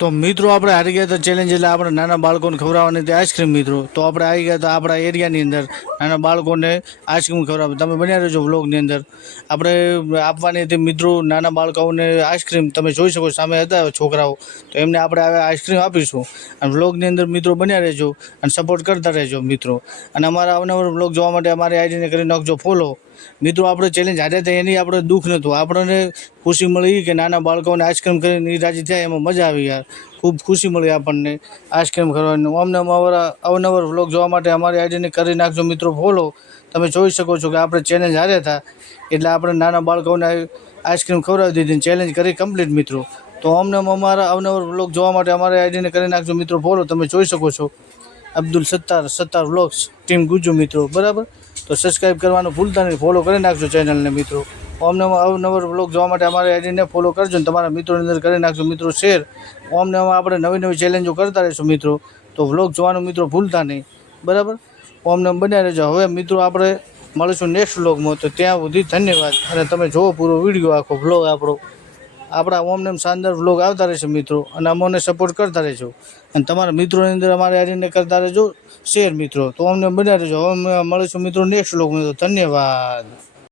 તો મિત્રો આપણે હારી ગયા તો ચેલેન્જ એટલે આપણે નાના બાળકોને ખવડાવવાની હતી આઈસ્ક્રીમ મિત્રો. તો આપણે આવી ગયા તો આપણા એરિયાની અંદર નાના બાળકોને આઈસ્ક્રીમ ખવડાવે. તમે બન્યા રહેજો વ્લોગની અંદર. આપણે આપવાની હતી મિત્રો નાના બાળકોને આઈસ્ક્રીમ. તમે જોઈ શકો સામે હતા છોકરાઓ, તો એમને આપણે હવે આઈસ્ક્રીમ આપીશું. અને વ્લોગની અંદર મિત્રો બન્યા રહેજો અને સપોર્ટ કરતા રહેજો મિત્રો. અને અમારા અવનવર વ્લોગ જોવા માટે અમારી આઈડીને કરી નાખજો ફોલો. મિત્રો આપણે ચેલેન્જ હાર્યા હતા એની આપણે દુઃખ નહોતું, આપણને ખુશી મળી કે નાના બાળકોને આઈસ્ક્રીમ કરીને એ રાજી થયા, એમાં મજા આવી યાર. ખૂબ ખુશી મળી આપણને આઈસ્ક્રીમ કરવાની. અમને અમારા અવનવર વ્લોગ જોવા માટે અમારી આઈડીને કરી નાખજો મિત્રો ફોલો. તમે જોઈ શકો છો કે આપણે ચેલેન્જ હાર્યા હતા એટલે આપણે નાના બાળકોને આઈસ્ક્રીમ ખવડાવી દીધી, ચેલેન્જ કરી કમ્પ્લીટ મિત્રો. તો અમને અમારા અવનવર વ્લોગ જોવા માટે અમારી આઈડીને કરી નાખજો મિત્રો ફોલો. તમે જોઈ શકો છો અબ્દુલ સત્તાર વ્લોગ્સ ટીમ ગુજ્જુ મિત્રો, બરાબર. તો સબસ્ક્રાઈબ કરવાનું ભૂલતા નહીં, ફોલો કરી નાખજો ચેનલને મિત્રો. અમને અવનવર વ્લોગ જોવા માટે અમારી આઈડીને ફોલો કરજો અને તમારા મિત્રોની અંદર કરી નાખજો મિત્રો શેર. અમને આપણે નવી ચેલેન્જો કરતા રહીશું મિત્રો. તો વ્લોગ જોવાનું મિત્રો ભૂલતા નહીં, બરાબર. અમને બન્યા રહેજો. હવે મિત્રો આપણે મળીશું નેક્સ્ટ વ્લોગમાં. તો ત્યાં સુધી ધન્યવાદ. અને તમે જુઓ પૂરો વિડીયો આખો વ્લોગ આપણા ઓમને શાનદાર વ્લોગ આવતા રહેશે મિત્રો. અને અમને સપોર્ટ કરતા રહેજો અને તમારા મિત્રોની અંદર અમારી આઈડીને કરતા રહેજો શેર મિત્રો. તો અમને બન્યા રહેજો. હવે મળીશું મિત્રો નેક્સ્ટ વ્લોગમાં. તો ધન્યવાદ.